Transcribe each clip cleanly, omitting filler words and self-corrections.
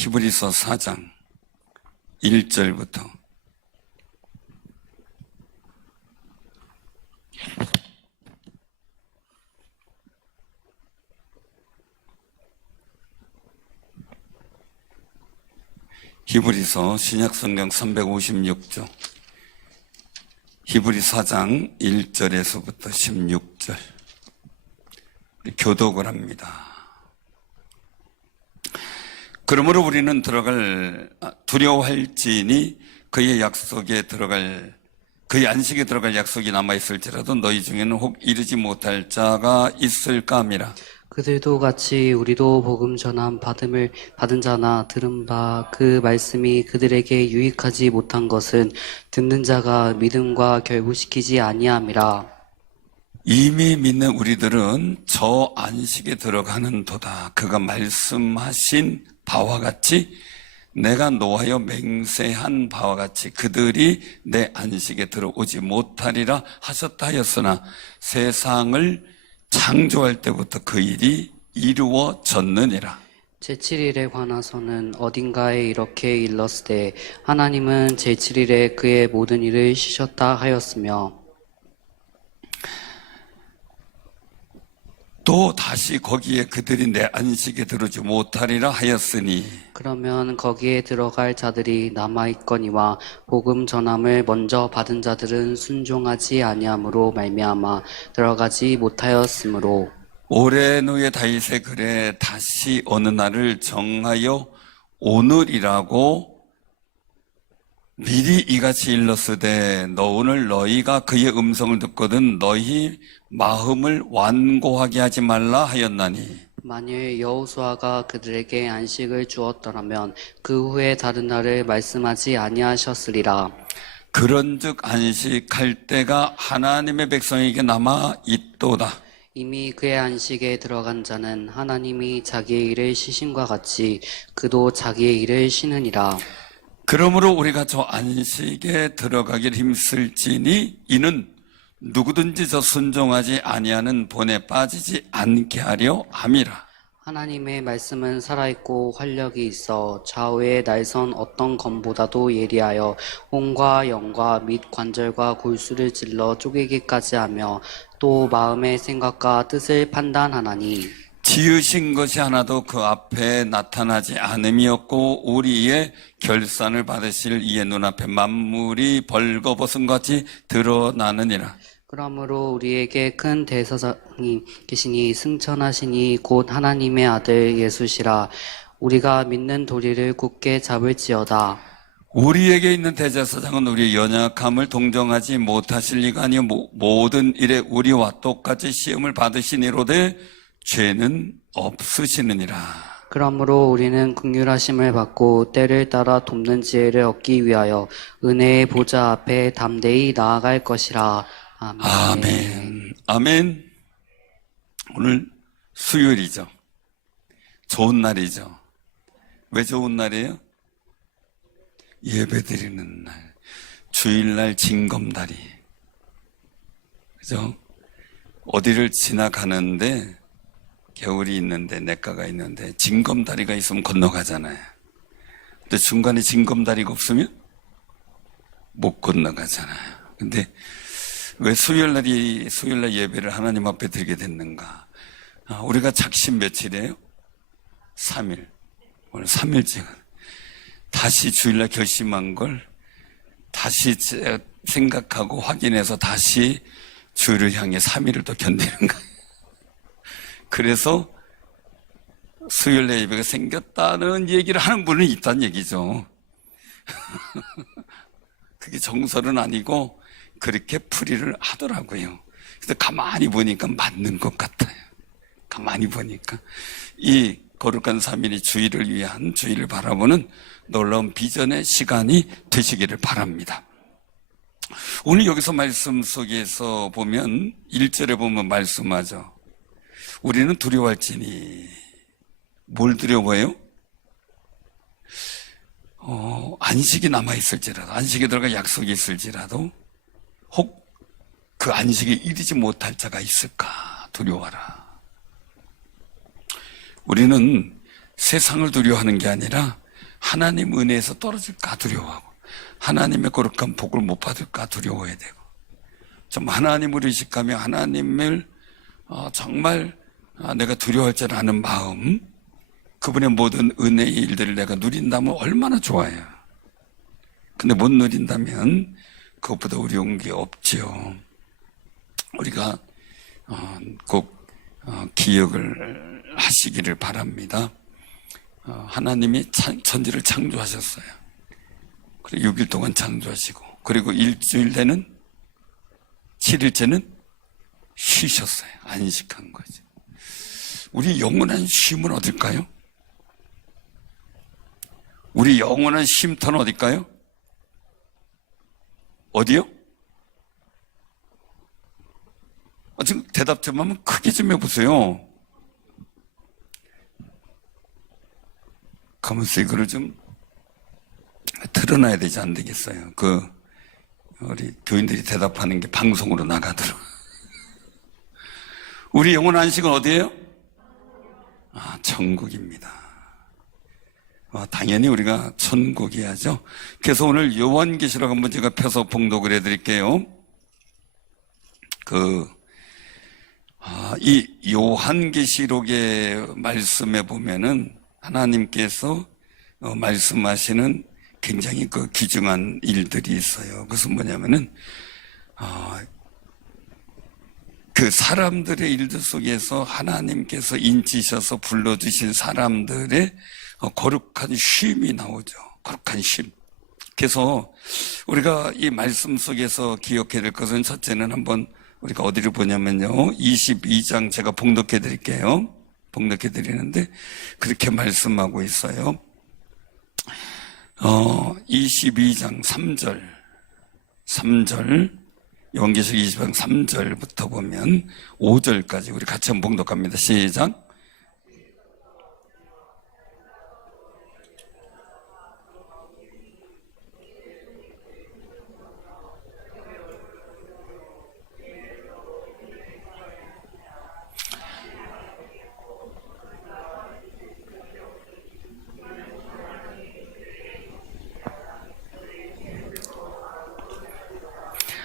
히브리서 4장 1절부터 히브리서 신약성경 356조 히브리 4장 1절에서부터 16절 교독을 합니다. 그러므로 우리는 두려워할지니 그의 안식에 들어갈 약속이 남아있을지라도 너희 중에는 혹 이르지 못할 자가 있을까 함이라. 그들도 같이 우리도 복음 전함 받은 자나 들은 바 그 말씀이 그들에게 유익하지 못한 것은 듣는 자가 믿음과 결부시키지 아니함이라. 이미 믿는 우리들은 저 안식에 들어가는 도다. 그가 말씀하신 바와 같이 내가 노하여 맹세한 바와 같이 그들이 내 안식에 들어오지 못하리라 하셨다 하였으나 세상을 창조할 때부터 그 일이 이루어졌느니라. 제7일에 관하서는 어딘가에 이렇게 일렀으되 하나님은 제7일에 그의 모든 일을 쉬셨다 하였으며 또 다시 거기에 그들이 내 안식에 들어오지 못하리라 하였으니 그러면 거기에 들어갈 자들이 남아있거니와 복음 전함을 먼저 받은 자들은 순종하지 아니함으로 말미암아 들어가지 못하였으므로 오랜 후에 다윗의 글에 다시 어느 날을 정하여 오늘이라고 미리 이같이 일렀으되 너 오늘 너희가 그의 음성을 듣거든 너희 마음을 완고하게 하지 말라 하였나니 만일 여호수아가 그들에게 안식을 주었더라면 그 후에 다른 날을 말씀하지 아니하셨으리라. 그런즉 안식할 때가 하나님의 백성에게 남아 있도다. 이미 그의 안식에 들어간 자는 하나님이 자기의 일을 쉬심과 같이 그도 자기의 일을 쉬느니라. 그러므로 우리가 저 안식에 들어가길 힘쓸지니 이는 누구든지 저 순종하지 아니하는 본에 빠지지 않게 하려 함이라. 하나님의 말씀은 살아있고 활력이 있어 좌우의 날선 어떤 검보다도 예리하여 혼과 영과 및 관절과 골수를 찔러 쪼개기까지 하며 또 마음의 생각과 뜻을 판단하나니 지으신 것이 하나도 그 앞에 나타나지 않음이 없고 우리의 결산을 받으실 이의 눈앞에 만물이 벌거벗은 같이 드러나느니라. 그러므로 우리에게 큰 대제사장이 계시니 승천하시니 곧 하나님의 아들 예수시라. 우리가 믿는 도리를 굳게 잡을지어다. 우리에게 있는 대제사장은 우리의 연약함을 동정하지 못하실 리가 아니요 모든 일에 우리와 똑같이 시험을 받으시니로되 죄는 없으시느니라. 그러므로 우리는 긍휼하심을 받고 때를 따라 돕는 지혜를 얻기 위하여 은혜의 보좌 앞에 담대히 나아갈 것이라. 아멘. 아멘. 아멘. 오늘 수요일이죠. 좋은 날이죠. 왜 좋은 날이에요? 예배드리는 날. 주일날 징검다리. 그죠? 어디를 지나가는데 겨울이 있는데 냇가가 있는데 징검다리가 있으면 건너가잖아요. 근데 중간에 징검다리가 없으면 못 건너가잖아요. 근데 왜 수요일날 예배를 하나님 앞에 드리게 됐는가? 우리가 작심 며칠이에요? 3일. 오늘 3일째. 다시 주일날 결심한 걸 다시 생각하고 확인해서 다시 주를 향해 3일을 또 견디는 거예요. 그래서 수요일날 예배가 생겼다는 얘기를 하는 분은 있다는 얘기죠. 그게 정설은 아니고 그렇게 풀이를 하더라고요. 그래서 가만히 보니까 맞는 것 같아요. 가만히 보니까 이 거룩한 3일이 주일을 위한 주일을 바라보는 놀라운 비전의 시간이 되시기를 바랍니다. 오늘 여기서 말씀 속에서 보면 1절에 보면 말씀하죠. 우리는 두려워할지니 뭘 두려워해요? 안식이 남아있을지라도 안식에 들어가 약속이 있을지라도 혹 그 안식에 이르지 못할 자가 있을까 두려워하라. 우리는 세상을 두려워하는 게 아니라 하나님 은혜에서 떨어질까 두려워하고 하나님의 거룩한 복을 못 받을까 두려워해야 되고 좀 하나님을 의식하며 하나님을 정말 내가 두려워할 줄 아는 마음, 그분의 모든 은혜의 일들을 내가 누린다면 얼마나 좋아요. 근데 못 누린다면 그것보다 어려운 게 없지요. 우리가 꼭 기억을 하시기를 바랍니다. 하나님이 천지를 창조하셨어요. 그리고 6일 동안 창조하시고 그리고 일주일 내는 7일째는 쉬셨어요. 안식한 거죠. 우리 영원한 쉼은 어딜까요? 우리 영원한 쉼터는 어딜까요? 어디요? 지금 대답 좀 하면 크게 좀 해보세요. 가면서 이거를 좀 틀어놔야 되지 안 되겠어요. 우리 교인들이 대답하는 게 방송으로 나가도록. 우리 영원한 안식은 어디예요? 천국입니다. 당연히 우리가 천국이야죠. 그래서 오늘 요한계시록 한번 제가 펴서 봉독을 해드릴게요. 이 요한계시록의 말씀에 보면은 하나님께서 말씀하시는 굉장히 귀중한 일들이 있어요. 그것은 뭐냐면은 그 사람들의 일들 속에서 하나님께서 인치셔서 불러주신 사람들의 거룩한 쉼이 나오죠. 거룩한 쉼. 그래서 우리가 이 말씀 속에서 기억해야 될 것은 첫째는 한번 우리가 어디를 보냐면요. 22장 제가 봉독해 드릴게요. 봉독해 드리는데 그렇게 말씀하고 있어요. 22장 3절 요한계시록 22장 3절부터 보면 5절까지 우리 같이 한번 봉독합니다. 시작.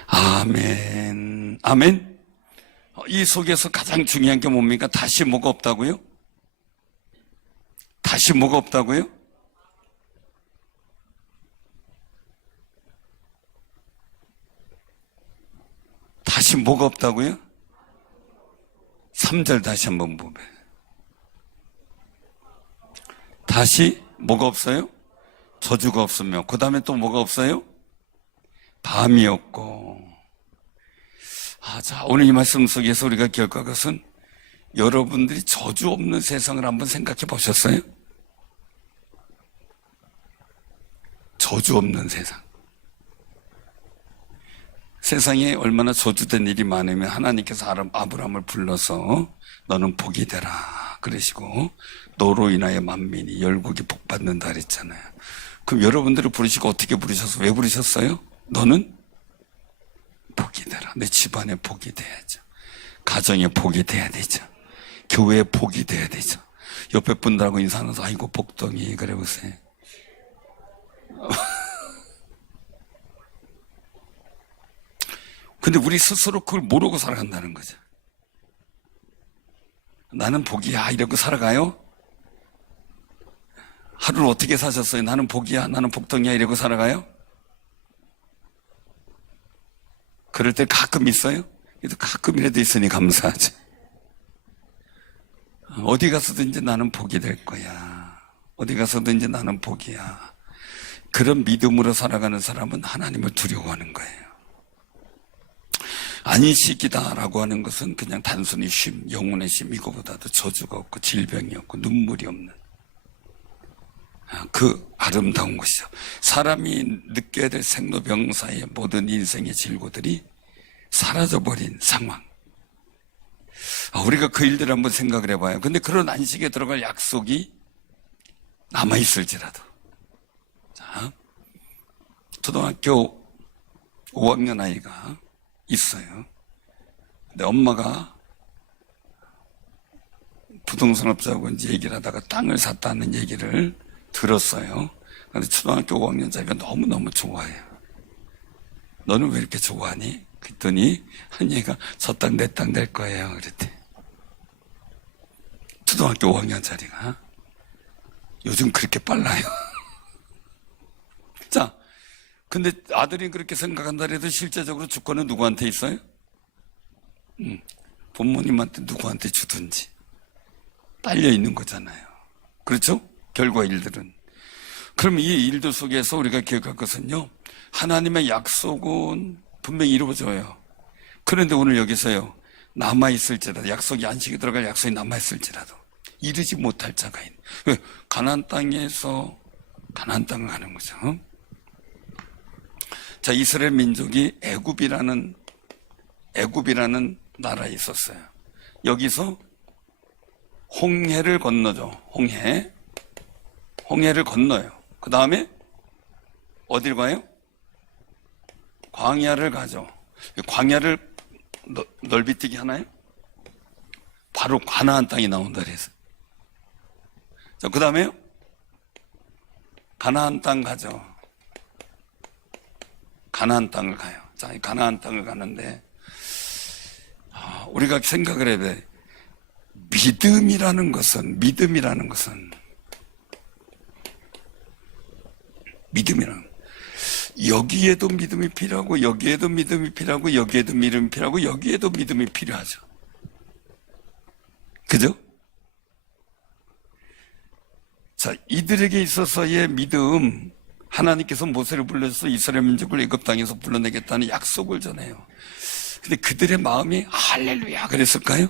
아멘. 아멘. 이 속에서 가장 중요한 게 뭡니까? 다시 뭐가 없다고요? 다시 뭐가 없다고요? 다시 뭐가 없다고요? 3절 다시 한번 보면. 다시 뭐가 없어요? 저주가 없으며 그 다음에 또 뭐가 없어요? 밤이 없고. 자, 오늘 이 말씀 속에서 우리가 기억할 것은 여러분들이 저주 없는 세상을 한번 생각해 보셨어요? 저주 없는 세상. 세상에 얼마나 저주된 일이 많으면 하나님께서 아브라함을 불러서 너는 복이 되라 그러시고 너로 인하여 만민이 열국이 복받는다 그랬잖아요. 그럼 여러분들을 부르시고 어떻게 부르셔서 왜 부르셨어요? 너는 복이 되라. 내 집안에 복이 돼야죠. 가정에 복이 돼야 되죠. 교회에 복이 돼야 되죠. 옆에 분들하고 인사하면서 아이고 복덩이 그래 보세요. 근데 우리 스스로 그걸 모르고 살아간다는 거죠. 나는 복이야 이러고 살아가요? 하루를 어떻게 사셨어요? 나는 복이야, 나는 복덩이야 이러고 살아가요? 그럴 때 가끔 있어요? 그래도 가끔이라도 있으니 감사하죠. 어디 가서든지 나는 복이 될 거야. 어디 가서든지 나는 복이야. 그런 믿음으로 살아가는 사람은 하나님을 두려워하는 거예요. 안식이다라고 하는 것은 그냥 단순히 쉼, 영혼의 쉼, 이거보다도 저주가 없고 질병이 없고 눈물이 없는 그 아름다운 것이죠. 사람이 느껴야 될 생로병사의 모든 인생의 질고들이 사라져버린 상황. 우리가 그 일들을 한번 생각을 해봐요. 근데 그런 안식에 들어갈 약속이 남아있을지라도. 자, 초등학교 5학년 아이가 있어요. 근데 엄마가 부동산업자하고 이제 얘기를 하다가 땅을 샀다는 얘기를 들었어요. 근데 초등학교 5학년짜리가 너무너무 좋아해요. 너는 왜 이렇게 좋아하니? 그랬더니 한 얘가 저 땅 내 땅 될 거예요. 그랬대. 초등학교 5학년짜리가. 요즘 그렇게 빨라요. 자, 근데 아들이 그렇게 생각한다 해도 실제적으로 주권은 누구한테 있어요? 부모님한테 누구한테 주든지 딸려 있는 거잖아요. 그렇죠? 결과 일들은. 그럼 이 일들 속에서 우리가 기억할 것은요, 하나님의 약속은 분명히 이루어져요. 그런데 오늘 여기서요, 남아있을지라도, 약속이 안식에 들어갈 약속이 남아있을지라도 이르지 못할 자가 있는. 왜? 가나안 땅에서 가나안 땅을 가는 거죠. 자, 이스라엘 민족이 애굽이라는 나라에 있었어요. 여기서 홍해를 건너죠. 홍해를 건너요. 그 다음에 어딜 가요? 광야를 가죠. 광야를 넓이뛰기 하나요? 바로 가나안 땅이 나온다 그래서. 자, 그 다음에요? 가나안 땅 가죠. 가나안 땅을 가요. 자, 이 가나안 땅을 가는데, 우리가 생각을 해야 돼. 믿음이라는 것은 여기에도 믿음이 필요하고, 여기에도 믿음이 필요하고, 여기에도 믿음이 필요하고, 여기에도 믿음이 필요하죠. 그죠? 자, 이들에게 있어서의 믿음, 하나님께서 모세를 불러서 이스라엘 민족을 애굽 땅에서 불러내겠다는 약속을 전해요. 근데 그들의 마음이 할렐루야 그랬을까요?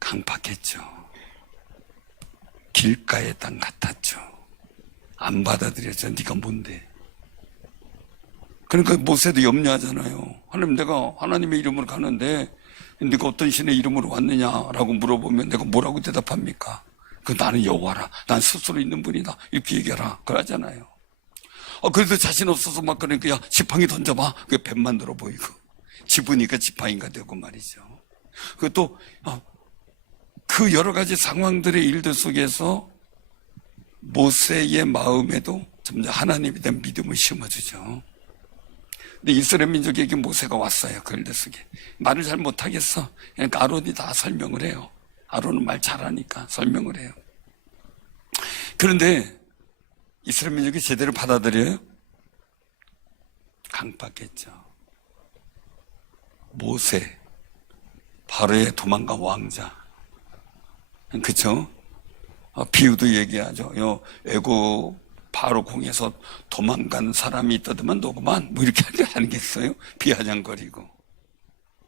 강팍했죠. 길가의 땅 같았죠. 안 받아들여져. 네가 뭔데? 그러니까 모세도 염려하잖아요. 하나님, 내가 하나님의 이름으로 가는데 네가 어떤 신의 이름으로 왔느냐라고 물어보면 내가 뭐라고 대답합니까? 그 나는 여호와라. 난 스스로 있는 분이다. 이렇게 얘기하라. 그러잖아요. 그래도 자신 없어서 막 그러니까 야, 지팡이 던져봐. 그게 뱀만 들어 보이고 집으니까 지팡이가 되고 말이죠. 그또 그 여러 가지 상황들의 일들 속에서 모세의 마음에도 점점 하나님에 대한 믿음을 심어주죠. 근데 이스라엘 민족에게 모세가 왔어요. 그 일들 속에. 말을 잘 못하겠어. 그러니까 아론이 다 설명을 해요. 아론은 말 잘하니까 설명을 해요. 그런데 이스라엘 민족이 제대로 받아들여요? 강박했죠. 모세, 바로의 도망간 왕자. 그쵸? 비유도 얘기하죠. 애고 바로 공에서 도망간 사람이 있다더만 너구만. 뭐 이렇게 하겠어요? 비아냥거리고.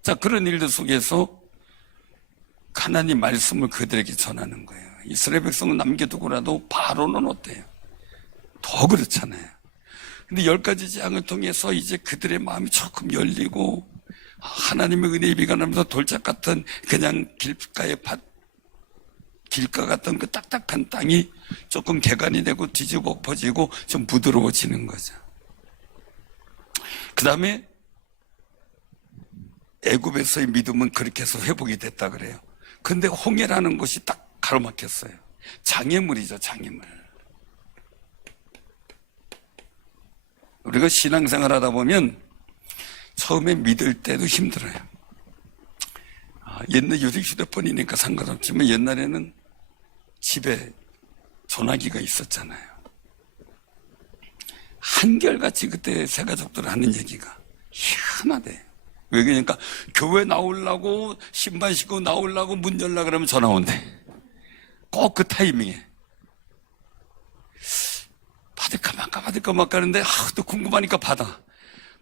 자, 그런 일들 속에서 하나님 말씀을 그들에게 전하는 거예요. 이스라엘 백성을 남겨두고라도 바로는 어때요? 더 그렇잖아요. 근데 10가지 재앙을 통해서 이제 그들의 마음이 조금 열리고 하나님의 은혜의 비가 나면서 돌짝 같은 그냥 길가 같은 그 딱딱한 땅이 조금 개간이 되고 뒤집어 엎어지고 좀 부드러워지는 거죠. 그 다음에 애굽에서의 믿음은 그렇게 해서 회복이 됐다 그래요. 근데 홍해라는 곳이 딱 가로막혔어요. 장애물이죠, 장애물. 우리가 신앙생활 하다 보면 처음에 믿을 때도 힘들어요. 옛날 요즘 휴대폰이니까 상관없지만 옛날에는 집에 전화기가 있었잖아요. 한결같이 그때 새가족들 하는 얘기가 희한하대. 왜 그러니까 교회 나오려고 신발 신고 나오려고 문 열라 그러면 전화 온대. 꼭 그 타이밍에. 받을까 말까 하는데 또 궁금하니까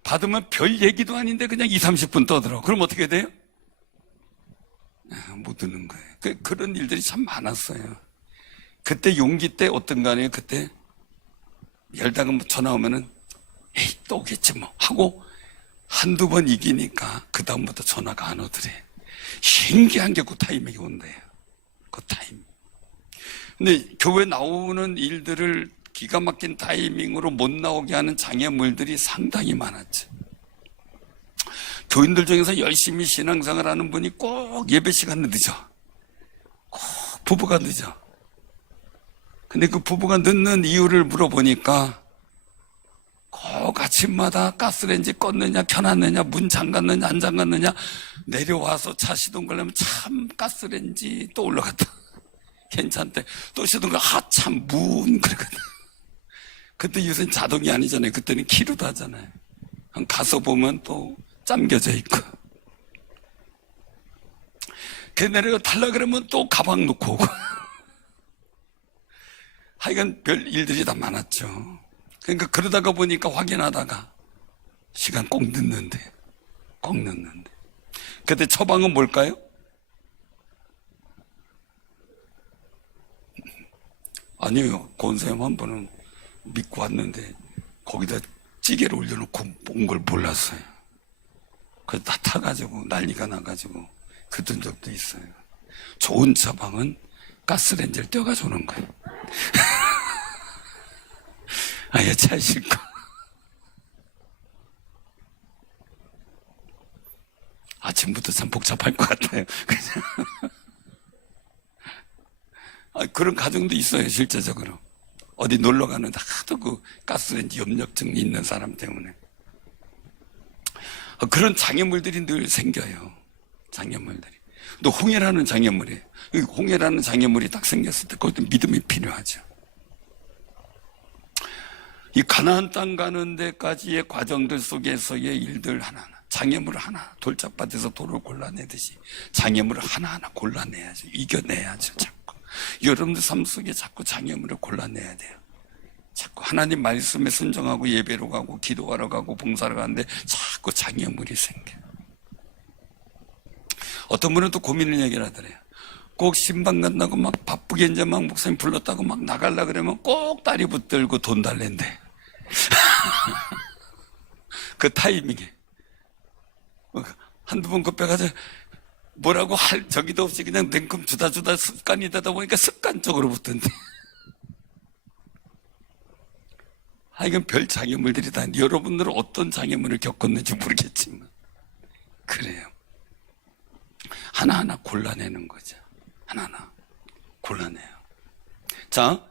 받으면 별 얘기도 아닌데 그냥 20-30분 떠들어. 그럼 어떻게 돼요? 못 듣는 거예요. 그런 일들이 참 많았어요. 그때 용기 때 어떤 거 아니에요? 그때 열다가 전화 오면은 에이 또 오겠지 뭐 하고 한두 번 이기니까 그 다음부터 전화가 안 오더래. 신기한 게 그 타이밍이 온대요. 그 타이밍. 근데 교회 나오는 일들을 기가 막힌 타이밍으로 못 나오게 하는 장애물들이 상당히 많았죠. 교인들 중에서 열심히 신앙생활 하는 분이 꼭 예배 시간은 늦어. 꼭 부부가 늦어. 근데 그 부부가 늦는 이유를 물어보니까 꼭 아침마다 가스레인지 껐느냐 켜놨느냐 문 잠갔느냐 안 잠갔느냐 내려와서 차 시동 걸려면 참 가스레인지 또 올라갔다 괜찮대 또 시동 걸려 참 문 그러거든. 그때 요새는 자동이 아니잖아요. 그때는 키로도 하잖아요. 가서 보면 또 잠겨져 있고 그 내려가 달라 그러면 또 가방 놓고 오고 하여간 별 일들이 다 많았죠. 그러니까 그러다가 보니까 확인하다가 시간 꼭 늦는데 그때 처방은 뭘까요? 아니에요. 권사님 한 번은 믿고 왔는데 거기다 찌개를 올려놓고 온 걸 몰랐어요. 그래서 다 타가지고 난리가 나가지고 그랬던 적도 있어요. 좋은 처방은 가스레인지를 떼어가지고 오는 거예요. 아예 차에 싣고 아침부터 참 복잡할 것 같아요. 그런 가정도 있어요. 실제적으로 어디 놀러 가는데 하도 그 가스레인지 염려증이 있는 사람 때문에 그런 장애물들이 늘 생겨요. 장애물들이. 또 홍해라는 장애물이에요. 홍해라는 장애물이 딱 생겼을 때 그것도 믿음이 필요하죠. 이 가나안 땅 가는 데까지의 과정들 속에서의 일들 하나하나, 장애물 하나, 돌짝밭에서 돌을 골라내듯이 장애물을 하나하나 골라내야죠. 이겨내야죠. 자꾸 여러분들 삶 속에 자꾸 장애물을 골라내야 돼요. 자꾸 하나님 말씀에 순종하고 예배로 가고 기도하러 가고 봉사하러 가는데 자꾸 장애물이 생겨요. 어떤 분은 또 고민을 얘기를 하더래요. 꼭 신방 간다고 막 바쁘게 이제 막 목사님 불렀다고 막 나가려고 그러면 꼭 다리 붙들고 돈 달랜대. 그 타이밍에 한두 번 급해가지고 뭐라고 할 저기도 없이 그냥 냉큼 주다 습관이 되다 보니까 습관적으로 붙던데. 이건 별 장애물들이 다 여러분들은 어떤 장애물을 겪었는지 모르겠지만 그래요. 하나하나 골라내는 거죠. 하나하나 골라내요. 자,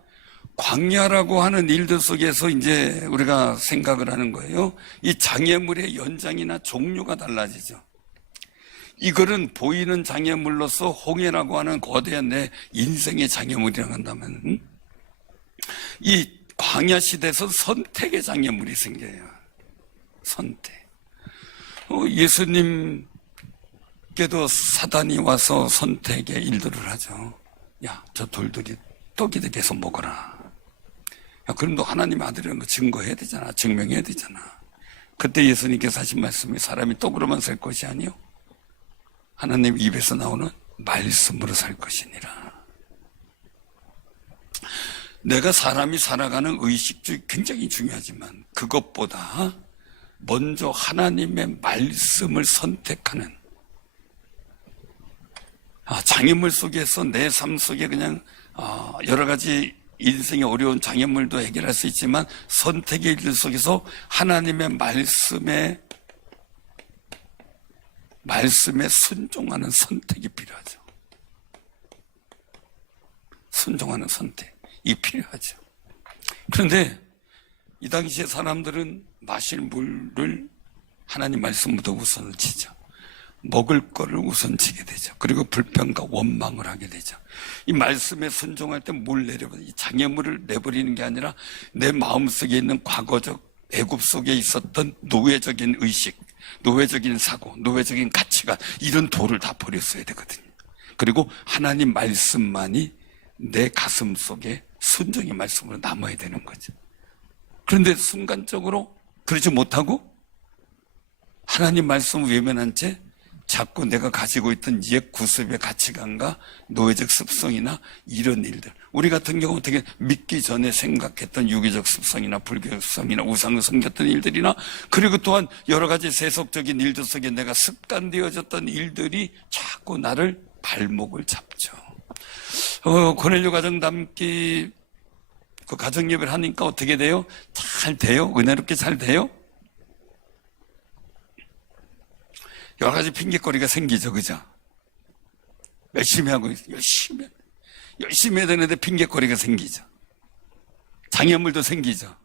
광야라고 하는 일들 속에서 이제 우리가 생각을 하는 거예요. 이 장애물의 연장이나 종류가 달라지죠. 이거는 보이는 장애물로서 홍해라고 하는 거대한 내 인생의 장애물이라고 한다면 이 광야 시대에서 선택의 장애물이 생겨요. 선택. 예수님께도 사단이 와서 선택의 일들을 하죠. 야, 저 돌들이 떡이 되게 해서 먹어라. 야, 그럼 너 하나님 아들이라는 거 증거해야 되잖아. 증명해야 되잖아. 그때 예수님께서 하신 말씀이 사람이 떡으로만 살 것이 아니요 하나님 입에서 나오는 말씀으로 살 것이니라. 내가 사람이 살아가는 의식주 굉장히 중요하지만 그것보다 먼저 하나님의 말씀을 선택하는 장애물 속에서 내 삶 속에 그냥 여러 가지 인생의 어려운 장애물도 해결할 수 있지만 선택의 일 속에서 하나님의 말씀에 순종하는 선택이 필요하죠. 순종하는 선택이 필요하죠. 그런데 이 당시에 사람들은 마실 물을 하나님 말씀보다 우선을 치죠. 먹을 거를 우선치게 되죠. 그리고 불평과 원망을 하게 되죠. 이 말씀에 순종할 때 뭘 내려버려, 이 장애물을 내버리는 게 아니라 내 마음속에 있는 과거적 애굽 속에 있었던 노예적인 의식, 노예적인 사고, 노예적인 가치관, 이런 돌을 다 버렸어야 되거든요. 그리고 하나님 말씀만이 내 가슴 속에 순종의 말씀으로 남아야 되는 거죠. 그런데 순간적으로 그러지 못하고 하나님 말씀을 외면한 채 자꾸 내가 가지고 있던 옛 구습의 가치관과 노예적 습성이나 이런 일들, 우리 같은 경우는 되게 믿기 전에 생각했던 유교적 습성이나 불교적 습성이나 우상을 섬겼던 일들이나 그리고 또한 여러 가지 세속적인 일들 속에 내가 습관되어졌던 일들이 자꾸 나를 발목을 잡죠. 고넬료 가정 담기 그 가정 예배를 하니까 어떻게 돼요? 잘 돼요? 은혜롭게 잘 돼요? 여러 가지 핑계거리가 생기죠, 그죠? 열심히 하고 열심히 해야 되는데 핑계거리가 생기죠. 장애물도 생기죠.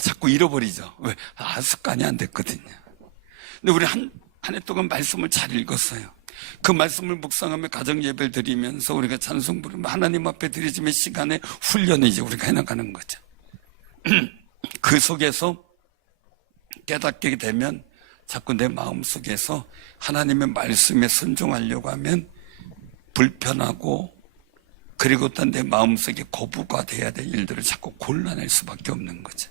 자꾸 잃어버리죠. 왜? 습관이 안 됐거든요. 근데 우리 한 해 동안 말씀을 잘 읽었어요. 그 말씀을 묵상하며 가정 예배를 드리면서 우리가 찬송 부르며 하나님 앞에 드려지는 시간에 훈련을 이제 우리가 해나가는 거죠. 그 속에서 깨닫게 되면 자꾸 내 마음 속에서 하나님의 말씀에 순종하려고 하면 불편하고, 그리고 또 내 마음 속에 거부가 돼야 될 일들을 자꾸 골라낼 수밖에 없는 거죠.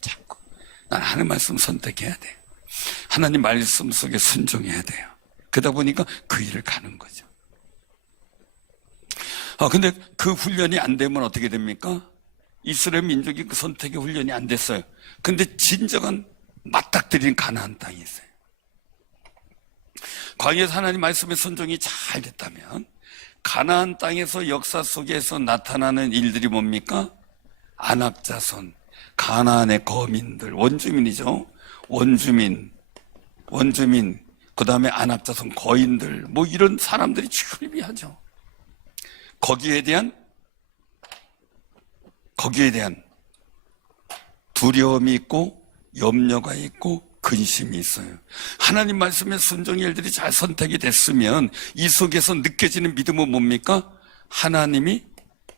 자꾸 난 하나님 말씀 선택해야 돼. 하나님 말씀 속에 순종해야 돼요. 그러다 보니까 그 일을 가는 거죠. 근데 그 훈련이 안 되면 어떻게 됩니까? 이스라엘 민족이 그 선택의 훈련이 안 됐어요. 근데 진정한 맞닥뜨린 가나안 땅이 있어요. 광야에서 하나님 말씀의 순종이 잘 됐다면 가나안 땅에서 역사 속에서 나타나는 일들이 뭡니까? 안악자손, 가나안의 거민들, 원주민이죠. 원주민, 그 다음에 안악자손, 거인들, 뭐 이런 사람들이 출비하죠. 거기에 대한 두려움이 있고 염려가 있고 근심이 있어요. 하나님 말씀의 순종의 일들이 잘 선택이 됐으면 이 속에서 느껴지는 믿음은 뭡니까? 하나님이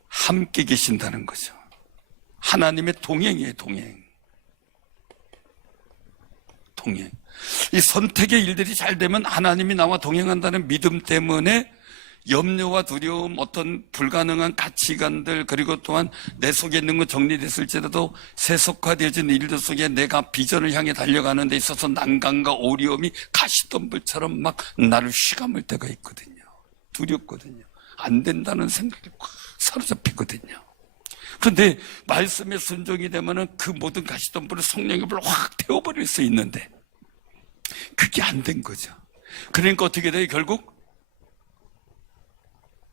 함께 계신다는 거죠. 하나님의 동행이에요. 동행. 이 선택의 일들이 잘 되면 하나님이 나와 동행한다는 믿음 때문에 염려와 두려움, 어떤 불가능한 가치관들, 그리고 또한 내 속에 있는 것 정리됐을지라도 세속화되어진 일들 속에 내가 비전을 향해 달려가는 데 있어서 난감과 어려움이 가시덤불처럼 막 나를 휘감을 때가 있거든요. 두렵거든요. 안 된다는 생각이 확 사로잡히거든요. 그런데 말씀에 순종이 되면은 그 모든 가시덤불을 성령의 불로 확 태워버릴 수 있는데 그게 안 된 거죠. 그러니까 어떻게 돼요? 결국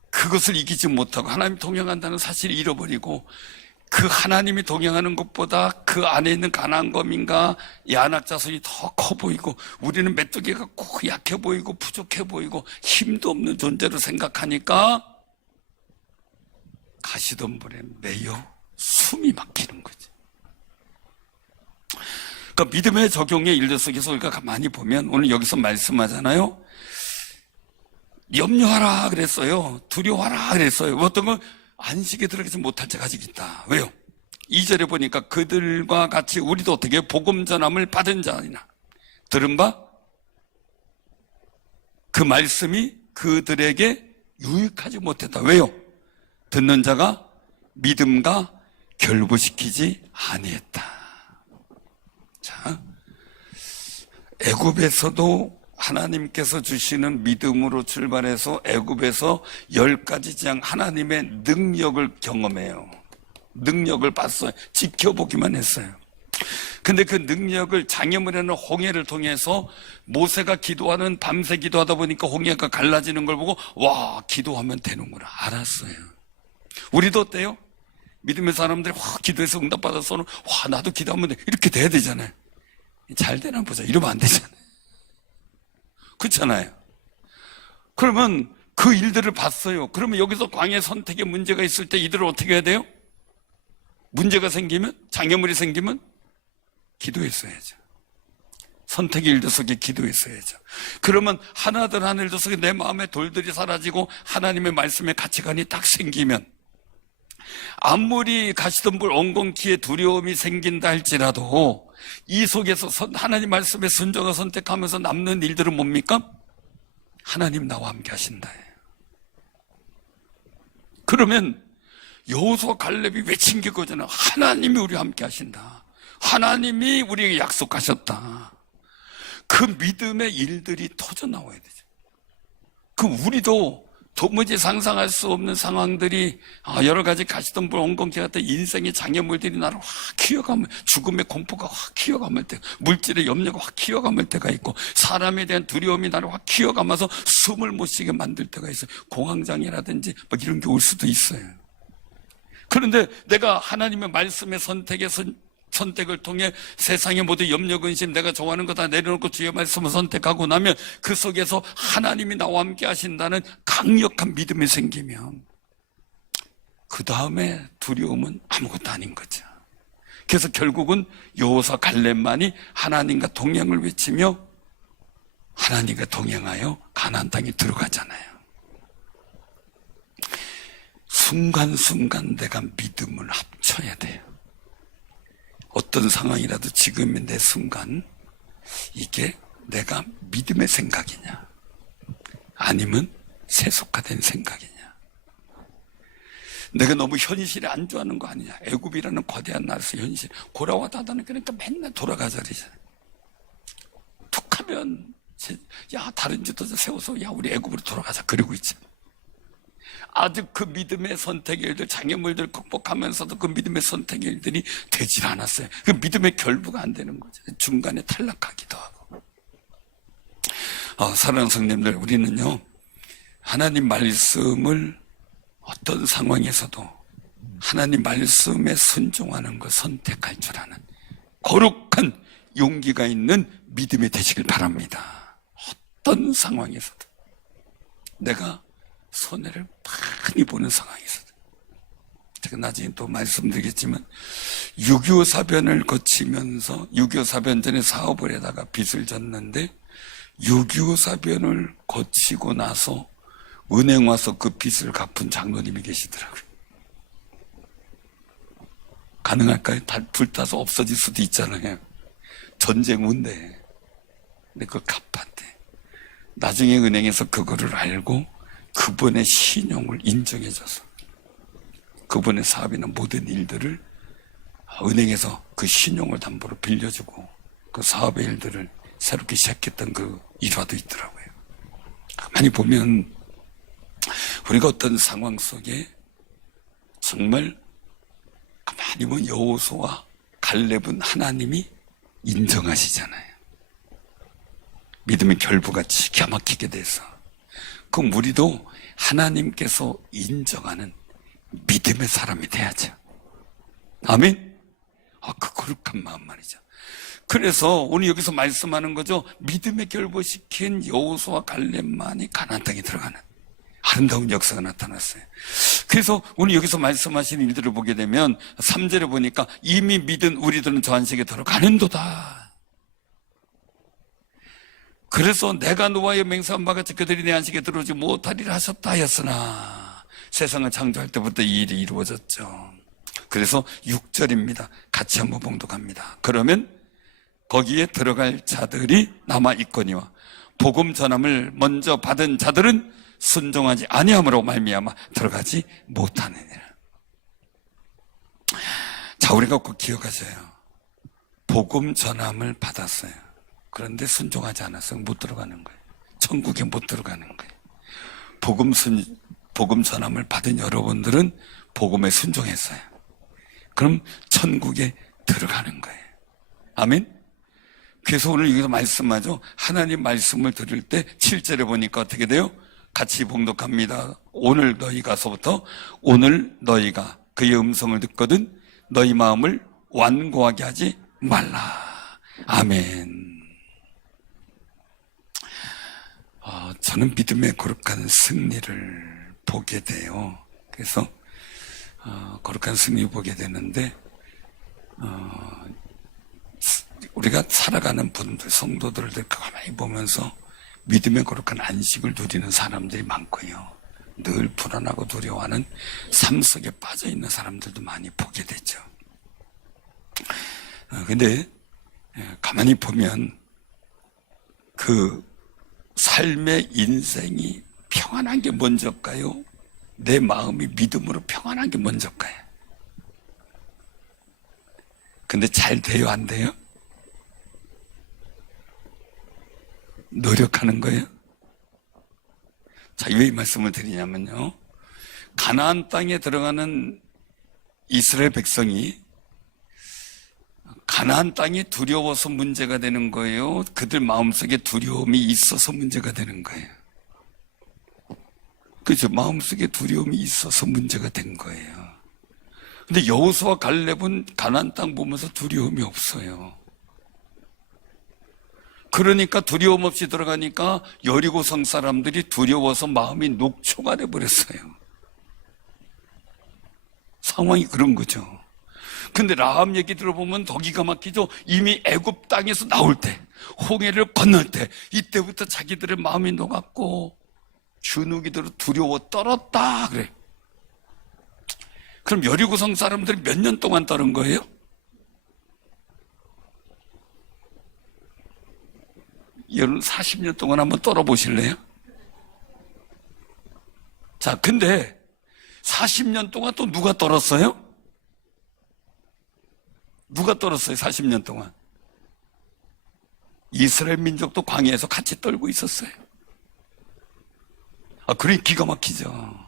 그것을 이기지 못하고 하나님 동행한다는 사실을 잃어버리고, 그 하나님이 동행하는 것보다 그 안에 있는 가나안 거민과 이 안악자손이 더 커 보이고, 우리는 메뚜기 같고 약해 보이고 부족해 보이고 힘도 없는 존재로 생각하니까 가시덤불에 매여 숨이 막히는 거죠. 그러니까 믿음의 적용의 일들 속에서 우리가 가만히 보면 오늘 여기서 말씀하잖아요. 염려하라 그랬어요. 두려워하라 그랬어요. 어떤 건 안식에 들어가지 못할 자가 아직 있다. 왜요? 2절에 보니까 그들과 같이 우리도 어떻게 복음 전함을 받은 자니나 들은 바 그 말씀이 그들에게 유익하지 못했다. 왜요? 듣는 자가 믿음과 결부시키지 아니했다. 자, 애굽에서도 하나님께서 주시는 믿음으로 출발해서 애굽에서 10가지 재앙 하나님의 능력을 경험해요. 능력을 봤어요. 지켜보기만 했어요. 근데 그 능력을 장애물에는 홍해를 통해서 모세가 기도하는 밤새 기도하다 보니까 홍해가 갈라지는 걸 보고 와, 기도하면 되는구나 알았어요. 우리도 어때요? 믿음의 사람들이 와, 기도해서 응답받아서 와, 나도 기도하면 돼. 이렇게 돼야 되잖아요. 잘 되나 보자. 이러면 안 되잖아요. 그렇잖아요. 그러면 그 일들을 봤어요. 그러면 여기서 광야 선택에 문제가 있을 때 이들을 어떻게 해야 돼요? 문제가 생기면, 장애물이 생기면 기도했어야죠. 선택의 일들 속에 기도했어야죠. 그러면 하나들 하늘들 속에 내 마음의 돌들이 사라지고 하나님의 말씀의 가치관이 딱 생기면 아무리 가시덤불 엉겅퀴에 두려움이 생긴다 할지라도 이 속에서 하나님 말씀에 순종을 선택하면서 남는 일들은 뭡니까? 하나님 나와 함께 하신다. 그러면 여호수아 갈렙이 외친 게 그거잖아요. 하나님이 우리와 함께 하신다. 하나님이 우리에게 약속하셨다. 그 믿음의 일들이 터져 나와야 되죠. 그럼 우리도 도무지 상상할 수 없는 상황들이 여러 가지 가시덤불 엉겅퀴 같은 인생의 장애물들이 나를 확 키워감을, 죽음의 공포가 확 키워감을 때, 물질의 염려가 확 키워감을 때가 있고, 사람에 대한 두려움이 나를 확 키워감아서 숨을 못 쉬게 만들 때가 있어요. 공황장애라든지 막 이런 게 올 수도 있어요. 그런데 내가 하나님의 말씀의 선택을 통해 세상의 모든 염려, 근심, 내가 좋아하는 거 다 내려놓고 주의 말씀을 선택하고 나면 그 속에서 하나님이 나와 함께 하신다는 강력한 믿음이 생기면 그 다음에 두려움은 아무것도 아닌 거죠. 그래서 결국은 여호수아 갈렙만이 하나님과 동행을 외치며 하나님과 동행하여 가나안 땅에 들어가잖아요. 순간순간 내가 믿음을 합쳐야 돼요. 어떤 상황이라도 지금의 내 순간, 이게 내가 믿음의 생각이냐 아니면 세속화된 생각이냐, 내가 너무 현실에 안주하는 거 아니냐. 애굽이라는 거대한 나라에서 현실 고라와 다다는, 그러니까 맨날 돌아가자 그러잖아요. 툭하면 야 다른 지도자 세워서 야 우리 애굽으로 돌아가자 그러고 있죠. 아직 그 믿음의 선택의 일들, 장애물들 극복하면서도 그 믿음의 선택의 일들이 되질 않았어요. 그 믿음의 결부가 안 되는 거죠. 중간에 탈락하기도 하고. 사랑하는 성님들, 우리는요 하나님 말씀을 어떤 상황에서도 하나님 말씀에 순종하는 것 선택할 줄 아는 거룩한 용기가 있는 믿음이 되시길 바랍니다. 어떤 상황에서도, 내가 손해를 많이 보는 상황에서도. 제가 나중에 또 말씀드리겠지만 6.25 사변을 거치면서 6.25 사변 전에 사업을 하다가 빚을 졌는데 6.25 사변을 거치고 나서 은행 와서 그 빚을 갚은 장로님이 계시더라고요. 가능할까요? 불타서 없어질 수도 있잖아요. 전쟁 운데. 근데 그걸 갚았대. 나중에 은행에서 그거를 알고 그분의 신용을 인정해줘서 그분의 사업이나 모든 일들을 은행에서 그 신용을 담보로 빌려주고 그 사업의 일들을 새롭게 시작했던 그 일화도 있더라고요. 가만히 보면 우리가 어떤 상황 속에 정말 가만히 보면 여호수아와 갈렙은 하나님이 인정하시잖아요. 믿음의 결부가 기가 막히게 돼서, 그럼 우리도 하나님께서 인정하는 믿음의 사람이 돼야죠. 아멘? 그 거룩한 마음 말이죠. 그래서 오늘 여기서 말씀하는 거죠. 믿음의 결부시킨 여호수아와 갈렙만이 가나안 땅에 들어가는 아름다운 역사가 나타났어요. 그래서 오늘 여기서 말씀하시는 일들을 보게 되면 3절에 보니까 이미 믿은 우리들은 저 안식에 들어가는도다. 그래서 내가 노아의 맹세한 바같이 그들이 내 안식에 들어오지 못하리라 하셨다 하였으나 세상을 창조할 때부터 이 일이 이루어졌죠. 그래서 6절입니다. 같이 한번 봉독합니다. 그러면 거기에 들어갈 자들이 남아있거니와 복음 전함을 먼저 받은 자들은 순종하지 아니함으로 말미암아 들어가지 못하느니라. 자, 우리가 꼭 기억하셔요. 복음 전함을 받았어요. 그런데 순종하지 않았어요. 못 들어가는 거예요. 천국에 못 들어가는 거예요. 복음 전함을 받은 여러분들은 복음에 순종했어요. 그럼 천국에 들어가는 거예요. 아멘? 그래서 오늘 여기서 말씀하죠. 하나님 말씀을 들을 때 7절에 보니까 어떻게 돼요? 같이 봉독합니다. 오늘 너희가서부터 오늘 너희가 그의 음성을 듣거든 너희 마음을 완고하게 하지 말라. 아멘. 저는 믿음의 거룩한 승리를 보게 돼요. 그래서 거룩한 승리를 보게 되는데 우리가 살아가는 분들, 성도들을 가만히 보면서 믿음의 거룩한 안식을 누리는 사람들이 많고요. 늘 불안하고 두려워하는 삶 속에 빠져있는 사람들도 많이 보게 되죠. 근데 가만히 보면 그 삶의 인생이 평안한 게 먼저일까요? 내 마음이 믿음으로 평안한 게 먼저일까요? 근데 잘 돼요, 안 돼요? 노력하는 거예요? 자, 왜 이 말씀을 드리냐면요. 가나안 땅에 들어가는 이스라엘 백성이 가나안 땅이 두려워서 문제가 되는 거예요? 그들 마음속에 두려움이 있어서 문제가 되는 거예요? 그렇죠. 마음속에 두려움이 있어서 문제가 된 거예요. 근데 여호수아와 갈렙은 가나안 땅 보면서 두려움이 없어요. 그러니까 두려움 없이 들어가니까 여리고성 사람들이 두려워서 마음이 녹초가 돼버렸어요. 상황이 그런 거죠. 근데 라합 얘기 들어보면 더 기가 막히죠. 이미 애굽 땅에서 나올 때, 홍해를 건널 때, 이때부터 자기들의 마음이 녹았고 주눅이들어 두려워 떨었다 그래. 그럼 여리고성 사람들이 몇 년 동안 떨은 거예요? 여러분 40년 동안 한번 떨어보실래요? 자, 근데 40년 동안 또 누가 떨었어요? 누가 떨었어요? 40년 동안 이스라엘 민족도 광야에서 같이 떨고 있었어요. 그래 기가 막히죠.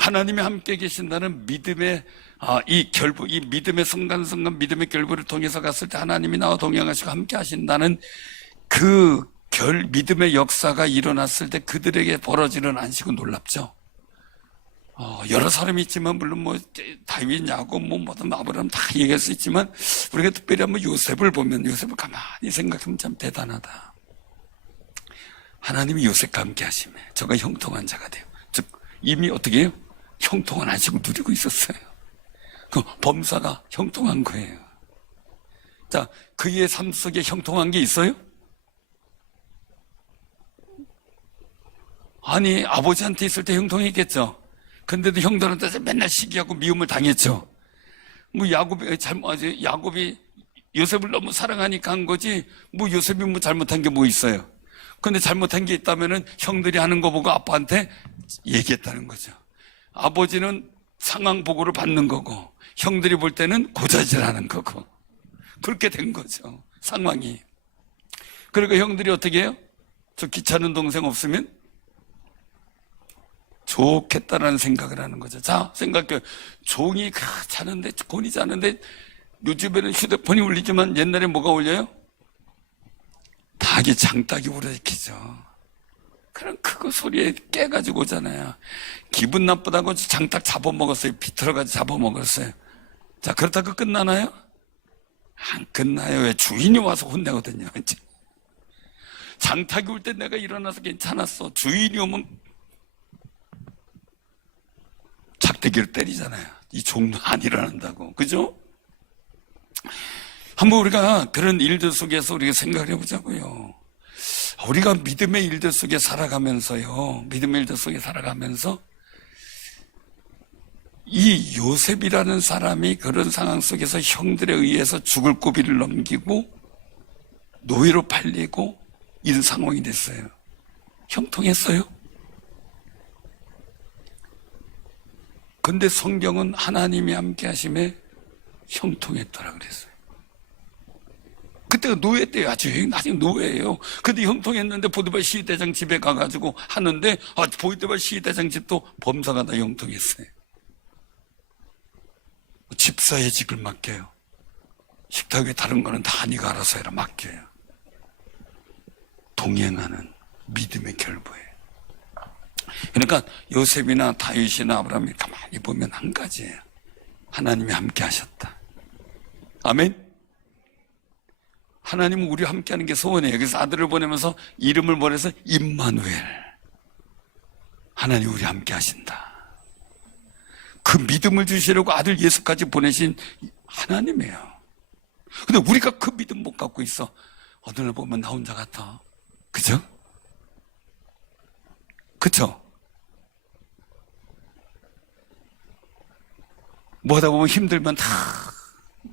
하나님이 함께 계신다는 믿음의 이 결부, 이 믿음의 순간순간 믿음의 결부를 통해서 갔을 때 하나님이 나와 동행하시고 함께 하신다는 그 믿음의 역사가 일어났을 때 그들에게 벌어지는 안식은 놀랍죠. 여러 사람이 있지만 물론 뭐 다윗, 야곱, 뭐든 아브라함 다 얘기할 수 있지만 우리가 특별히 한번 요셉을 보면 요셉을 가만히 생각하면 참 대단하다. 하나님이 요셉과 함께 하시며 저가 형통한 자가 돼요. 즉 이미 어떻게 해요? 형통한 안식을 누리고 있었어요. 그 범사가 형통한 거예요. 자, 그의 삶 속에 형통한 게 있어요? 아니, 아버지한테 있을 때 형통했겠죠. 근데도 형들한테 맨날 시기하고 미움을 당했죠. 뭐 야곱이 요셉을 너무 사랑하니까 한 거지, 뭐 요셉이 뭐 잘못한 게 뭐 있어요. 근데 잘못한 게 있다면은 형들이 하는 거 보고 아빠한테 얘기했다는 거죠. 아버지는 상황 보고를 받는 거고, 형들이 볼 때는 고자질하는 거고, 그렇게 된 거죠, 상황이. 그러니까 형들이 어떻게 해요? 저 귀찮은 동생 없으면 좋겠다라는 생각을 하는 거죠. 자, 생각해요. 종이 자는데, 곤이 자는데, 요즘에는 휴대폰이 울리지만 옛날에 뭐가 울려요? 닭이 장닭이 울어키죠. 그런 그거 소리에 깨가지고 오잖아요. 기분 나쁘다고 장닭 잡아먹었어요. 비틀어가지고 잡아먹었어요. 자, 그렇다고 끝나나요? 안 끝나요. 왜? 주인이 와서 혼내거든요. 이제. 장닭이 울 때 내가 일어나서 괜찮았어. 주인이 오면 작대기를 때리잖아요. 이 종도 안 일어난다고. 그죠? 한번 우리가 그런 일들 속에서 우리가 생각을 해보자고요. 우리가 믿음의 일들 속에 살아가면서요. 믿음의 일들 속에 살아가면서 이 요셉이라는 사람이 그런 상황 속에서 형들에 의해서 죽을 고비를 넘기고 노예로 팔리고 이런 상황이 됐어요. 형통했어요? 근데 성경은 하나님이 함께 하심에 형통했더라 그랬어요. 그때가 노예 때요. 아주 아직 노예예요. 근데 형통했는데 보디발 시대장 집에 가가지고 하는데 보디발 시대장 집도 범사가 다 형통했어요. 집사의 직을 맡겨요. 식탁 위에 다른 거는 다 네가 알아서 해라 맡겨요. 동행하는 믿음의 결부예요. 그러니까 요셉이나 다윗이나 아브라함이 가만히 보면 한 가지예요. 하나님이 함께 하셨다. 아멘. 하나님은 우리와 함께하는 게 소원이에요. 그래서 아들을 보내면서 이름을 보내서 임마누엘, 하나님 우리 함께 하신다. 그 믿음을 주시려고 아들 예수까지 보내신 하나님이에요. 근데 우리가 그 믿음 못 갖고 있어. 어느 날 보면 나 혼자 같아. 그죠? 그쵸? 뭐 하다 보면 힘들면 다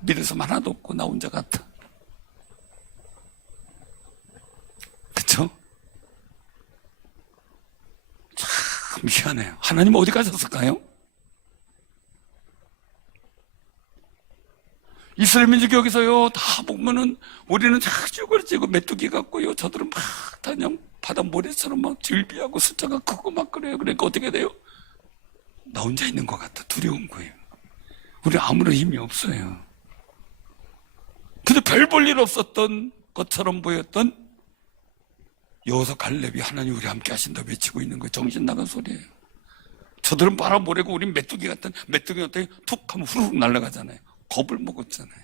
믿을 수 하나도 없고 나 혼자 같아. 그쵸? 참 희한해요. 하나님 어디 가셨을까요? 이스라엘 민족 여기서요 다 보면은 우리는 다 쭈그러지고 메뚜기 같고요 저들은 막 다 그냥 바다 모래처럼 막 즐비하고 숫자가 크고 막 그래요. 그러니까 어떻게 돼요? 나 혼자 있는 것 같아. 두려운 거예요. 우리 아무런 힘이 없어요. 근데 별 볼 일 없었던 것처럼 보였던 여호수아 갈렙이 하나님 우리 함께 하신다 외치고 있는 거예요. 정신 나간 소리예요. 저들은 바람 모래고 우린 메뚜기 같은 메뚜기 같은 툭 하면 후루룩 날아가잖아요. 겁을 먹었잖아요.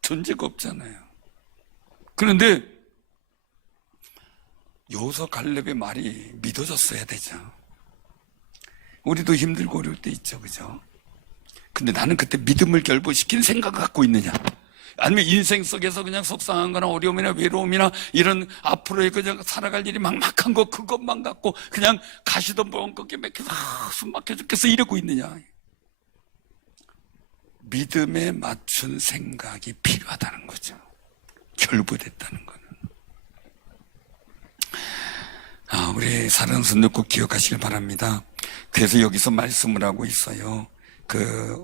존재가 없잖아요. 그런데 여호수아 갈렙의 말이 믿어졌어야 되죠. 우리도 힘들고 어려울 때 있죠. 그죠? 근데 나는 그때 믿음을 결부시킨 생각을 갖고 있느냐? 아니면 인생 속에서 그냥 속상한 거나 어려움이나 외로움이나 이런 앞으로의 그냥 살아갈 일이 막막한 거 그것만 갖고 그냥 가시던 벙긋게 막혀서 숨 막혀 죽겠어 이러고 있느냐? 믿음에 맞춘 생각이 필요하다는 거죠. 결부됐다는 거는. 우리 사랑하는 성도 꼭 기억하시길 바랍니다. 그래서 여기서 말씀을 하고 있어요.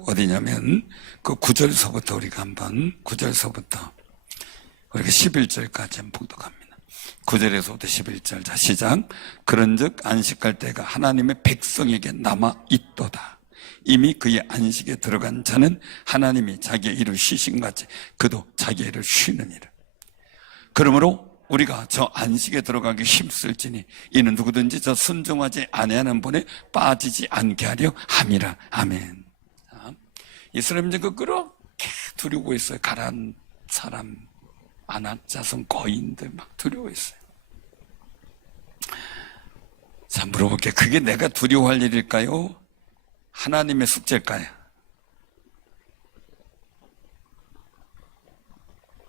어디냐면, 9절서부터 우리가 한번, 9절서부터, 우리가 11절까지 한번 봉독합니다. 9절에서부터 11절. 자, 시작. 그런 즉, 안식할 때가 하나님의 백성에게 남아 있도다. 이미 그의 안식에 들어간 자는 하나님이 자기의 일을 쉬신 같이 그도 자기의 일을 쉬느니라. 그러므로 우리가 저 안식에 들어가기 힘쓸지니 이는 누구든지 저 순종하지 아니하는 분에 빠지지 않게 하려 함이라. 아멘. 이스라엘민족은 그렇게 두려워했어요. 가난 사람, 아낙 자손, 거인들 막 두려워했어요. 자, 물어볼게요. 그게 내가 두려워할 일일까요? 하나님의 숙제일까요?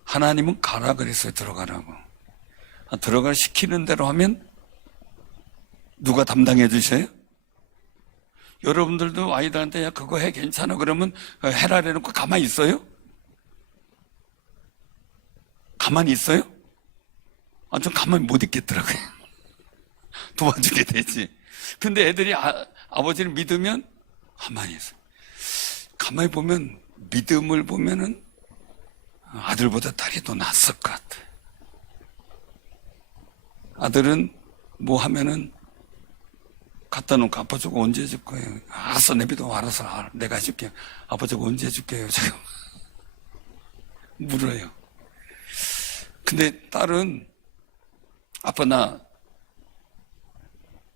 하나님은 가라 그랬어요. 들어가라고. 들어가 시키는 대로 하면 누가 담당해 주셔요? 여러분들도 아이들한테 야 그거 해 괜찮아 그러면 해라 해놓고 가만히 있어요? 가만히 있어요? 좀 가만히 못 있겠더라고요. 도와주게 되지. 근데 애들이 아버지를 믿으면 가만히 있어요. 가만히 보면 믿음을 보면은 아들보다 딸이 더 낫을 것 같아. 아들은 뭐 하면은 갖다 놓고 아빠 저거 언제 해줄 거예요? 알았어, 내비도 알아서 내가 해줄게요. 아빠 저거 언제 해줄게요? 제가 물어요. 근데 딸은 아빠 나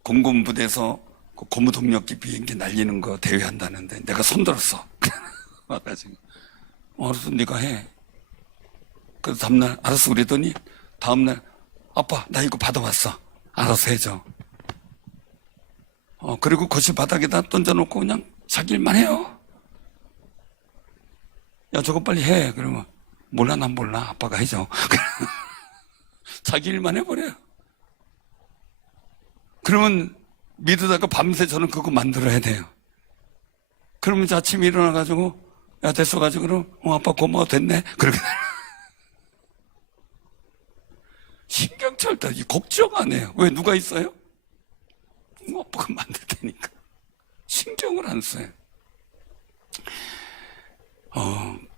공군부대에서 고무동력기 비행기 날리는 거 대회한다는데 내가 손들었어. 와가지고 알았어 네가 해. 그래서 다음날 알았어 그랬더니 다음날 아빠 나 이거 받아왔어. 알아서 해줘. 그리고 거실 바닥에다 던져놓고 그냥 자기 일만 해요. 야 저거 빨리 해. 그러면 몰라 난 몰라 아빠가 해줘. 자기 일만 해버려요. 그러면 믿으다가 밤새 저는 그거 만들어야 돼요. 그러면 아침에 일어나가지고 야 됐어가지고 그럼 아빠 고마워 됐네. 그렇게 신경철다. 걱정 안 해요. 왜 누가 있어요? 아빠가 만들 테니까 신경을 안 써요.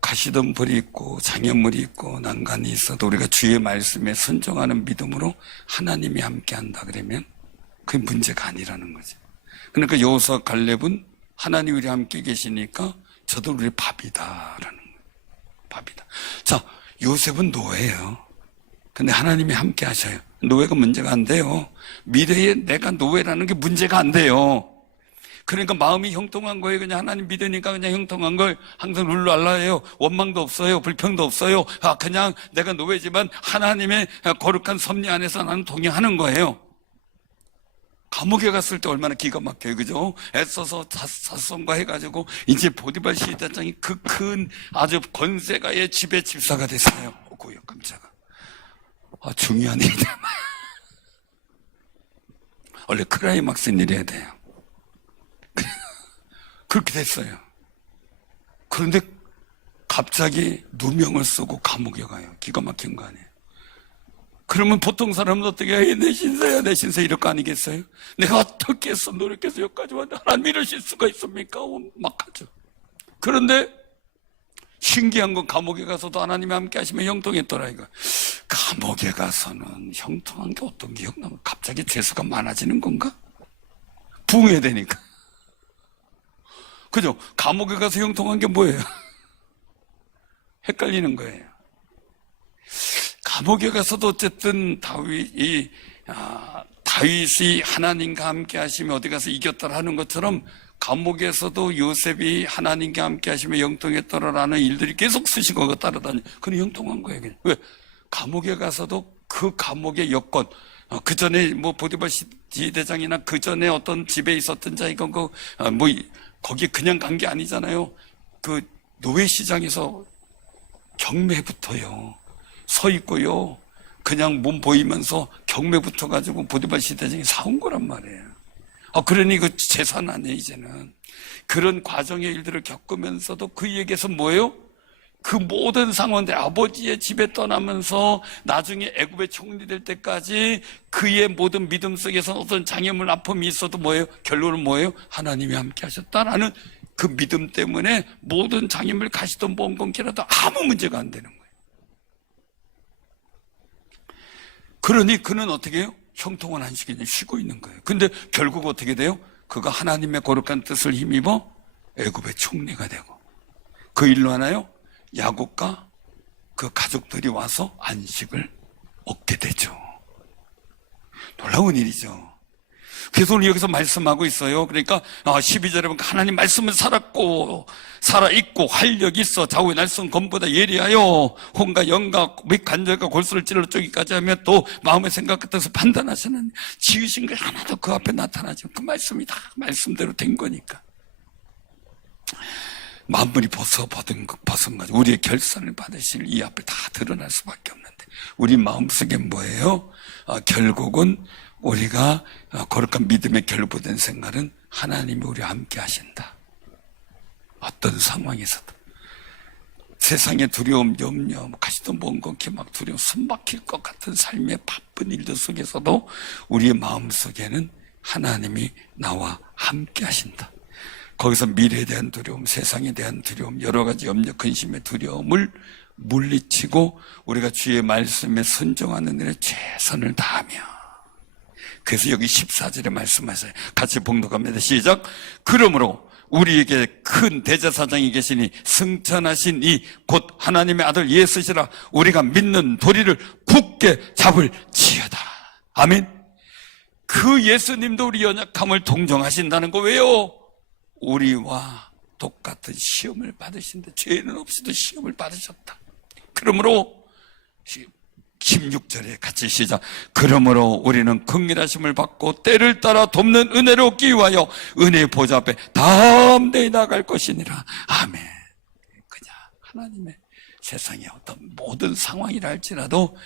가시던 벌이 있고 장애물이 있고 난간이 있어도 우리가 주의 말씀에 순종하는 믿음으로 하나님이 함께한다 그러면 그게 문제가 아니라는 거죠. 그러니까 여호수아 갈렙은 하나님이 우리 함께 계시니까 저도 우리 밥이다라는 거예요. 밥이다. 자, 요셉은 노예예요. 근데 하나님이 함께 하셔요. 노예가 문제가 안 돼요. 미래에 내가 노예라는 게 문제가 안 돼요. 그러니까 마음이 형통한 거예요. 그냥 하나님 믿으니까 그냥 형통한 걸 항상 룰루랄라해요. 원망도 없어요. 불평도 없어요. 그냥 내가 노예지만 하나님의 거룩한 섭리 안에서 나는 동행하는 거예요. 감옥에 갔을 때 얼마나 기가 막혀요. 그죠? 애써서 삿손과 해가지고 이제 보디발 시대장이 그 큰 아주 권세가의 집의 집사가 됐어요. 고요 깜짝아. 중요한 일이다. 원래 클라이막스는 이래야 돼요. 그렇게 됐어요. 그런데 갑자기 누명을 쓰고 감옥에 가요. 기가 막힌 거 아니에요. 그러면 보통 사람은 어떻게 해? 내 신세야 내 신세 이럴 거 아니겠어요? 내가 어떻게 해서 노력해서 여기까지 왔는데 하나님 이러실 수가 있습니까? 막 하죠. 그런데 신기한 건 감옥에 가서도 하나님이 함께 하시면 형통했더라 이거. 감옥에 가서는 형통한 게 어떤 게 형통한 갑자기 죄수가 많아지는 건가? 붕해되니까. 그죠? 감옥에 가서 형통한 게 뭐예요? 헷갈리는 거예요. 감옥에 가서도 어쨌든 다윗이 하나님과 함께 하시며 어디 가서 이겼더라 하는 것처럼 감옥에서도 요셉이 하나님과 함께 하시며 형통했더라라는 일들이 계속 수식어가 따라다니. 그건 형통한 거예요. 그냥. 왜? 감옥에 가서도 그 감옥의 여건, 그 전에 뭐 보디발 지휘대장이나 그 전에 어떤 집에 있었던 자 이건 거기 그냥 간 게 아니잖아요. 그 노예시장에서 경매부터요. 서 있고요. 그냥 몸 보이면서 경매 붙어가지고 보디발 시대장이 사온 거란 말이에요. 그러니 그 재산 아니에요, 이제는. 그런 과정의 일들을 겪으면서도 그에게서 뭐예요? 그 모든 상황들, 아버지의 집에 떠나면서 나중에 애굽의 총리 될 때까지 그의 모든 믿음 속에서 어떤 장애물, 아픔이 있어도 뭐예요? 결론은 뭐예요? 하나님이 함께 하셨다라는 그 믿음 때문에 모든 장애물 가시던 멍건기라도 아무 문제가 안 되는 거예요. 그러니 그는 어떻게 해요? 형통한 안식에 쉬고 있는 거예요. 근데 결국 어떻게 돼요? 그가 하나님의 거룩한 뜻을 힘입어 애굽의 총리가 되고, 그 일로 하나요? 야곱과 그 가족들이 와서 안식을 얻게 되죠. 놀라운 일이죠. 그래서 오늘 여기서 말씀하고 있어요. 그러니까 12절에 보면 하나님 말씀은 살았고 살아있고 활력이 있어 좌우의 날선 검보다 예리하여 혼과 영과 및 관절과 골수를 찔러 쪼기까지 하며 또 마음의 생각 같아서 판단하시는, 지으신 게 하나도 그 앞에 나타나죠. 그 말씀이 다 말씀대로 된 거니까. 만물이 벗어가지고 우리의 결산을 받으실 이 앞에 다 드러날 수밖에 없는데, 우리 마음속에 뭐예요? 결국은 우리가 거룩한 믿음의 결부된 생활은 하나님이 우리와 함께 하신다. 어떤 상황에서도. 세상의 두려움, 염려, 가시던 먼 걷기 막 두려움, 숨 막힐 것 같은 삶의 바쁜 일들 속에서도 우리의 마음속에는 하나님이 나와 함께 하신다. 거기서 미래에 대한 두려움, 세상에 대한 두려움, 여러 가지 염려, 근심의 두려움을 물리치고 우리가 주의 말씀에 순종하는 일에 최선을 다하며, 그래서 여기 14절에 말씀하세요. 같이 봉독합니다. 시작. 그러므로 우리에게 큰 대제사장이 계시니 승천하신 이 곧 하나님의 아들 예수시라 우리가 믿는 도리를 굳게 잡을지어다. 아멘. 그 예수님도 우리 연약함을 동정하신다는 거 왜요? 우리와 똑같은 시험을 받으신데 죄는 없이도 시험을 받으셨다. 그러므로 16절에 같이 시작. 그러므로 우리는 긍휼하심을 받고 때를 따라 돕는 은혜로 얻기 위하여 은혜의 보좌 앞에 담대히 나갈 것이니라. 아멘. 그냥 하나님의 세상의 어떤 모든 상황이라 할지라도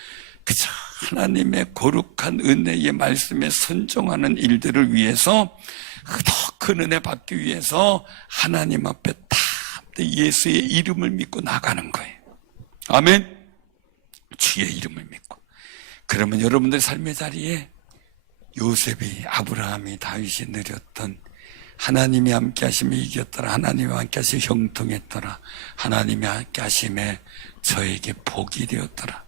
그저 하나님의 거룩한 은혜의 말씀에 순종하는 일들을 위해서, 더 큰 은혜 받기 위해서 하나님 앞에 담대히 예수의 이름을 믿고 나가는 거예요. 아멘. 주의 이름을 믿고. 그러면 여러분들 삶의 자리에 요셉이, 아브라함이, 다윗이 누렸던 하나님이 함께 하심에 이겼더라, 하나님이 함께 하심에 형통했더라, 하나님이 함께 하심에 저에게 복이 되었더라,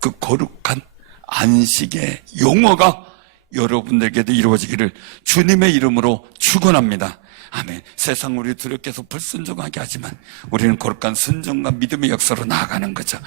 그 거룩한 안식의 용어가 여러분들께도 이루어지기를 주님의 이름으로 축원합니다. 아멘. 세상 우리 두렵게 해서 불순종하게 하지만 우리는 거룩한 순종과 믿음의 역사로 나아가는 거죠.